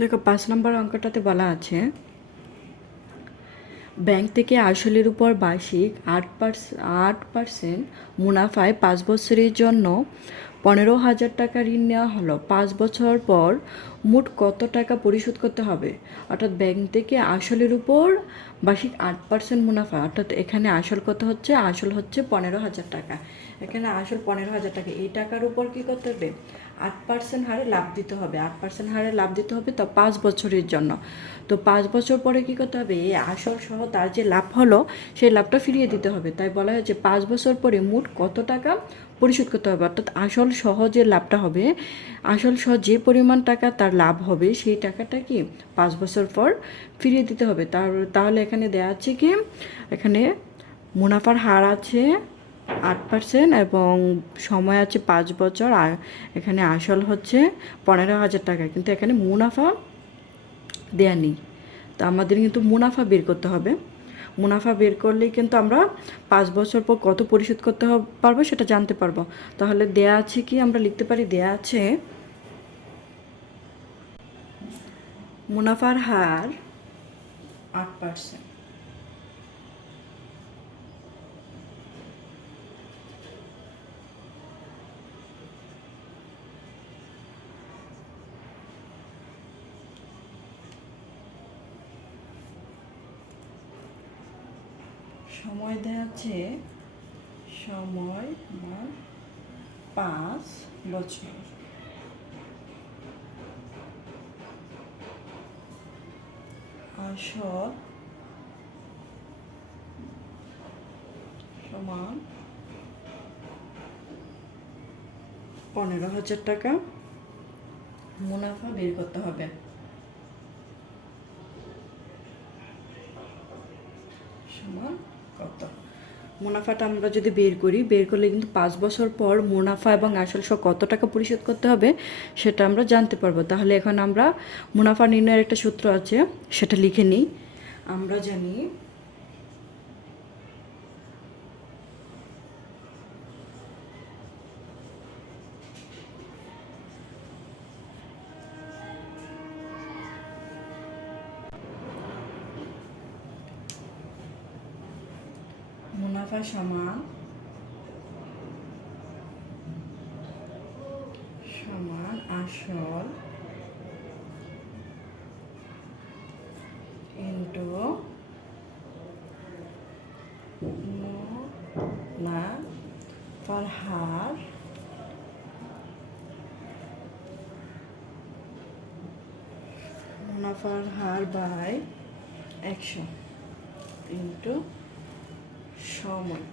দেখো 5 নম্বর অঙ্কটাতে বলা আছে ব্যাংক থেকে আসলের উপর বার্ষিক 8% মুনাফায় 5 বছরের জন্য 15,000 টাকা ঋণ নেওয়া হলো। 5 বছর পর মোট কত টাকা পরিশোধ করতে হবে? অর্থাৎ ব্যাংক থেকে আসলের উপর বার্ষিক 8% মুনাফা, অর্থাৎ এখানে আসল কত হচ্ছে? আসল হচ্ছে 15,000 টাকা। এখানে আসল 15,000 টাকা। এই টাকার উপর কী করতে হবে? 8% হারে লাভ দিতে হবে। 8% হারে লাভ দিতে হবে, তো 5 বছরের জন্য। তো 5 বছর পরে কী করতে হবে? এই আসল সহ তার যে লাভ হলো সেই লাভটা ফিরিয়ে দিতে হবে। তাই বলা হয়েছে 5 বছর পরে মোট কত টাকা পরিশোধ করতে হবে। অর্থাৎ আসল সহ যে লাভটা হবে, আসল সহ যে পরিমাণ টাকা তার লাভ হবে সেই টাকাটা কি 5 বছর পর ফিরিয়ে দিতে হবে। তাহলে এখানে দেওয়া আছে কি, এখানে মুনাফার হার আছে 8% এবং সময় আছে 5 বছর, আর এখানে আসল হচ্ছে 15,000 টাকা, কিন্তু এখানে মুনাফা দেয়া নেই। তো আমাদের কিন্তু মুনাফা বের করতে হবে। মুনাফা বের করলেই কিন্তু আমরা 5 বছর পর কত পরিশোধ করতে পারবো সেটা জানতে পারবো। তাহলে দেয়া আছে কি, আমরা লিখতে পারি দেয়া আছে মুনাফার হার 8%। সময় দেওয়া আছে, সময় 5 বছর। আসল সমান 15,000 টাকা। মুনাফা বের করতে হবে। সমান কত? মুনাফাটা আমরা যদি বের করলে কিন্তু 5 বছর পর মুনাফা এবং আসল সহ কত টাকা পরিশোধ করতে হবে সেটা আমরা জানতে পারবো। তাহলে এখন আমরা মুনাফা নির্ণয়ের একটা সূত্র আছে, সেটা লিখে নিই। আমরা জানি মুনাফা সমান আসল ইন্টু মুনাফার হার বাই 100 ইন্টু সময়।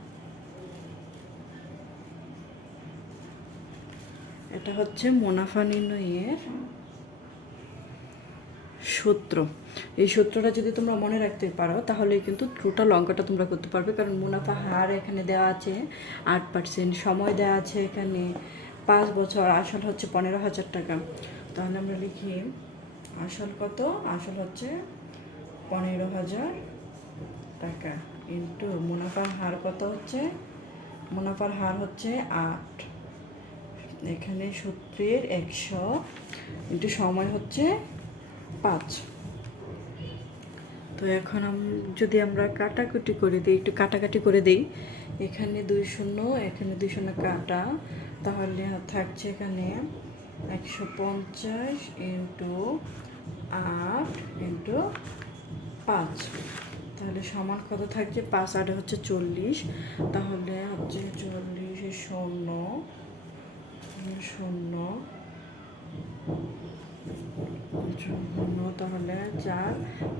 এটা হচ্ছে মুনাফা নির্ণয়ের সূত্র। এই সূত্রটা যদি তোমরা মনে রাখতে পারো তাহলে কিন্তু টোটাল অঙ্কটা তোমরা করতে পারবে, কারণ মুনাফা হার এখানে দেওয়া আছে 8%, সময় দেওয়া আছে এখানে 5 বছর, আসল হচ্ছে 15,000 টাকা। তাহলে আমরা লিখি আসল কত? আসল হচ্ছে 15,000 টাকা ইন্টু মুনাফার হার কত হচ্ছে? মুনাফার হার হচ্ছে 8, এখানে সূত্রের 100 ইন্টু সময় হচ্ছে 5। তো এখন যদি আমরা কাটাকুটি করে দিই, একটু কাটাকাটি করে দিই, এখানে 2 শূন্য, এখানে 2 শূন্য কাটা, তাহলে থাকছে এখানে 150 ইন্টু 8 ইন্টু 5। তাহলে সমান কত থাকছে? 5 8 হচ্ছে 40, তাহলে হচ্ছে 40 শূন্য শূন্য শূন্য, তাহলে 4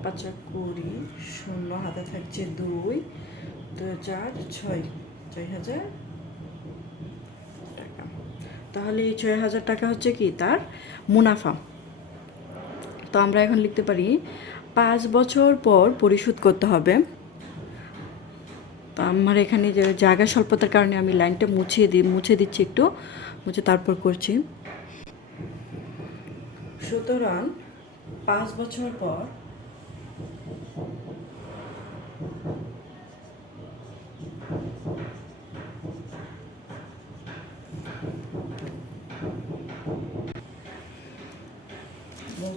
5 20, শূন্য হাতে থাকছে 2, তো 4 6, 6,000 টাকা। তাহলে এই 6,000 টাকা হচ্ছে কি তার মুনাফা। তো আমরা এখন লিখতে পারি 5 বছর পর পরিশোধ করতে হবে। তো আমার এখানে যে জায়গা স্বল্পতার কারণে আমি লাইনটা মুছে দিচ্ছি, একটু মুছে তারপর করছি। সুতরাং 5 বছর পর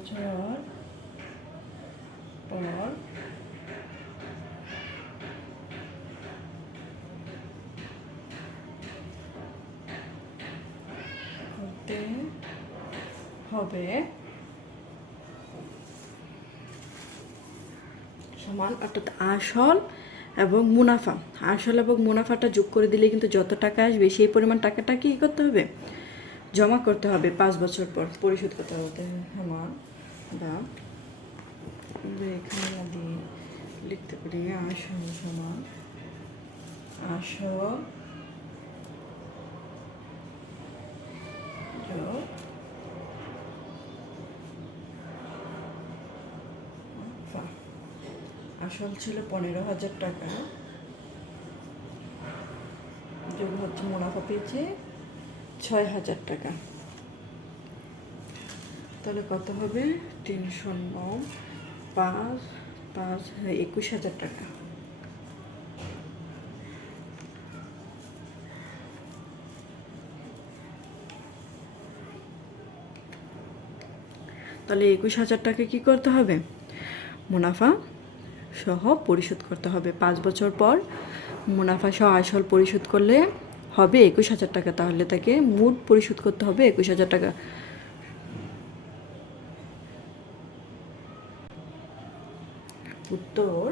বছর পর হতে হবে সমান, অর্থাৎ আসল এবং মুনাফা, আসল এবং মুনাফাটা যোগ করে দিলে কিন্তু যত টাকা আসবে সেই পরিমাণ টাকাটা কি করতে হবে, জমা করতে হবে 5 বছর পর পরিশোধ করতে হবে। সমান বা এখানে দিয়ে লিখতে পারি আসল সমান আসল যোগ মুনাফা। আসল ছিল 15,000 টাকা, যোগ হচ্ছে মুনাফা পেয়েছে 6,000 টাকা। তাহলে কত হবে 309 5 5 21,000 টাকা। তাহলে 21,000 টাকা কী করতে হবে, মুনাফা সহ পরিশোধ করতে হবে। 5 বছর পর মুনাফা সহ আসল পরিশোধ করলে হবে 21,000 টাকা। তাহলে তাকে মোট পরিশোধ করতে হবে 21,000 টাকা। উত্তর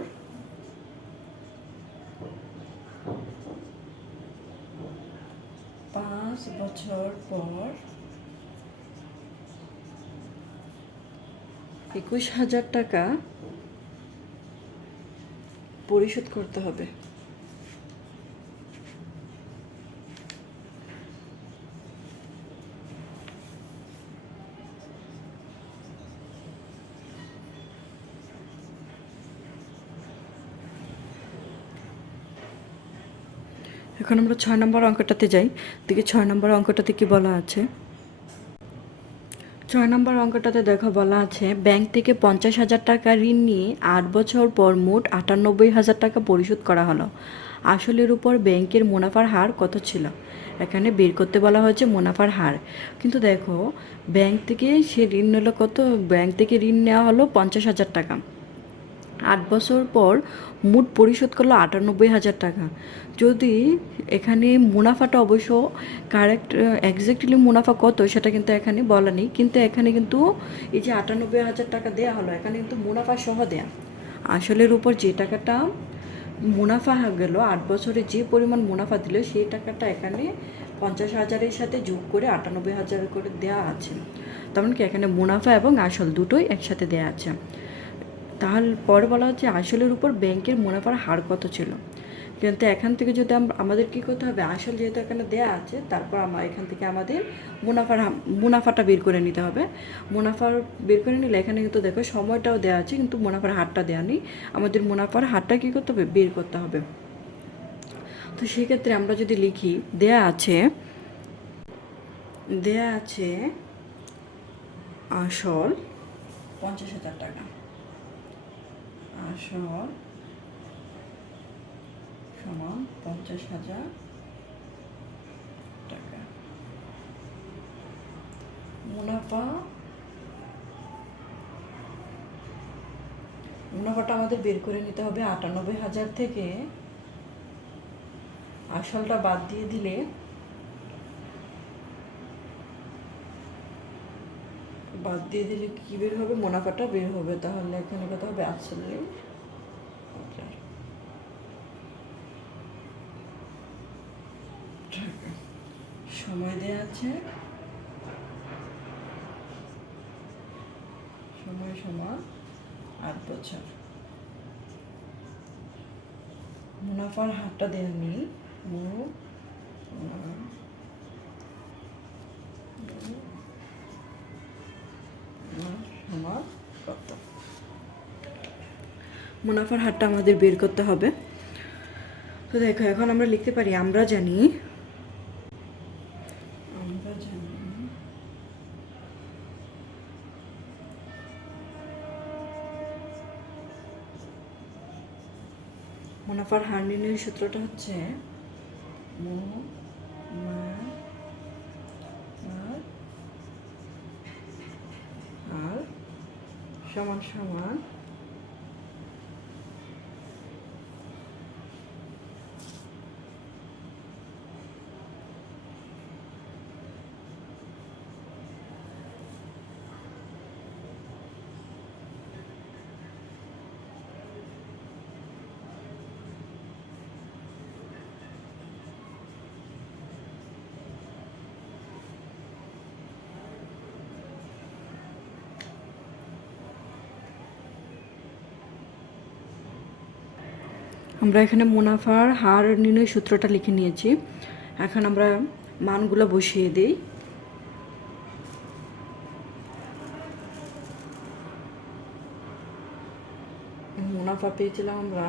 5 বছর পর 21,000 টাকা পরিশোধ করতে হবে। এখন আমরা 6 নম্বর অঙ্কটাতে যাই। দেখি 6 নম্বর অঙ্কটাতে কি বলা আছে। 6 নম্বর অঙ্কটাতে দেখো বলা আছে ব্যাংক থেকে 50,000 টাকা ঋণ নিয়ে 8 বছর পর মোট 98,000 টাকা পরিশোধ করা হলো। আসলের উপর ব্যাংকের মুনাফার হার কত ছিল? এখানে বের করতে বলা হয়েছে মুনাফার হার। কিন্তু দেখো ব্যাংক থেকে সে ঋণ নিল কত, ব্যাংক থেকে ঋণ নেওয়া হলো 50,000 টাকা, 8 বছর পর মোট পরিশোধ করলো 98,000 টাকা। যদি এখানে মুনাফাটা অবশ্য কারেক্ট এক্স্যাক্টলি মুনাফা কত সেটা কিন্তু এখানে বলা নেই, কিন্তু এখানে কিন্তু এই যে 98,000 টাকা দেওয়া হলো এখানে কিন্তু মুনাফা সহ দেয়া। আসলের উপর যে টাকাটা মুনাফা গেল 8 বছরে যে পরিমাণ মুনাফা দিল সেই টাকাটা এখানে 50,000-এর সাথে যোগ করে 98,000 করে দেওয়া আছে। তেমন কি এখানে মুনাফা এবং আসল দুটোই একসাথে দেওয়া আছে। তাহলে পরে বলা হচ্ছে আসলের উপর ব্যাংকের মুনাফার হার কত ছিল। কিন্তু এখান থেকে যদি আমাদের কী করতে হবে, আসল যেহেতু এখানে দেয়া আছে তারপর এখান থেকে আমাদের মুনাফাটা বের করে নিতে হবে। মুনাফার বের করে নিলে এখানে কিন্তু দেখো সময়টাও দেওয়া আছে কিন্তু মুনাফার হারটা দেওয়া নেই। আমাদের মুনাফার হারটা কী করতে হবে, বের করতে হবে। তো সেক্ষেত্রে আমরা যদি লিখি দেয়া আছে আসল 50,000 টাকা, আসল সমান 50,000 টাকা। মুনাফাটা আমাদের বের করে নিতে হবে 98,000 থেকে আসলটা বাদ দিয়ে দিলে কি বের হবে, মুনাফাটা বের হবে। তাহলে এখানে কত হবে 48,000 টাকা। সময় দেওয়া আছে সময় সমান 8 বছর। মুনাফার হারটা দেওয়া নেই, সমান কত, মুনাফার হারটা আমাদের বের করতে হবে। তো দেখো এখন আমরা লিখতে পারি আমরা জানি মুনাফার হার নির্ণয়ের সূত্রটা হচ্ছে হার সমান সমান আমরা এখানে মুনাফার হার নির্ণয় সূত্রটা লিখে নিয়েছি। এখন আমরা মানগুলো বসিয়ে দিই। মুনাফা পেয়েছিলাম আমরা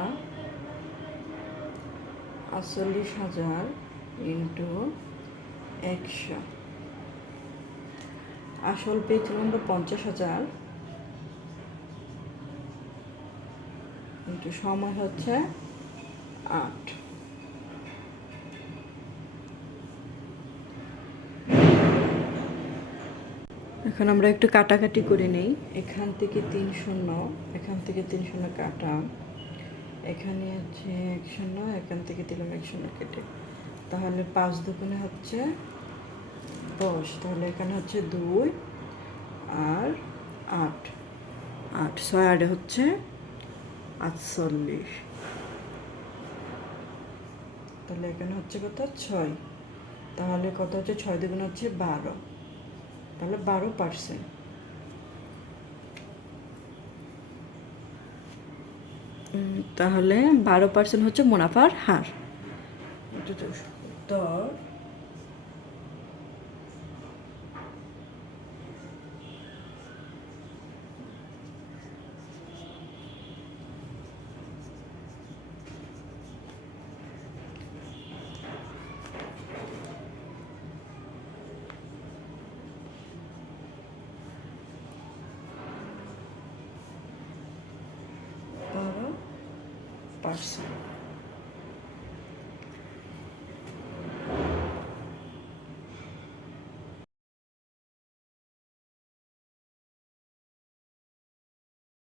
48,000 ইন্টু 100। আসল পেয়েছিলাম আমরা 50,000 ইন্টু সময় হচ্ছে 8। এখন আমরা একটু কাটাকাটি করে নেই। এখান থেকে 3 শূন্য, এখান থেকে 3 শূন্য কাটা, এখানে হচ্ছে 1 শূন্য, এখান থেকে দিলাম 1 শূন্য কেটে, তাহলে 5 দুগুণে হচ্ছে 10, তাহলে এখানে হচ্ছে 2 আর 8, 6 আর হচ্ছে 48, তাহলে এখানে হচ্ছে কত 6, তাহলে কত হচ্ছে 6 দুগুণে হচ্ছে 12, তাহলে 12%। তাহলে 12% হচ্ছে মুনাফার হার। উত্তর %।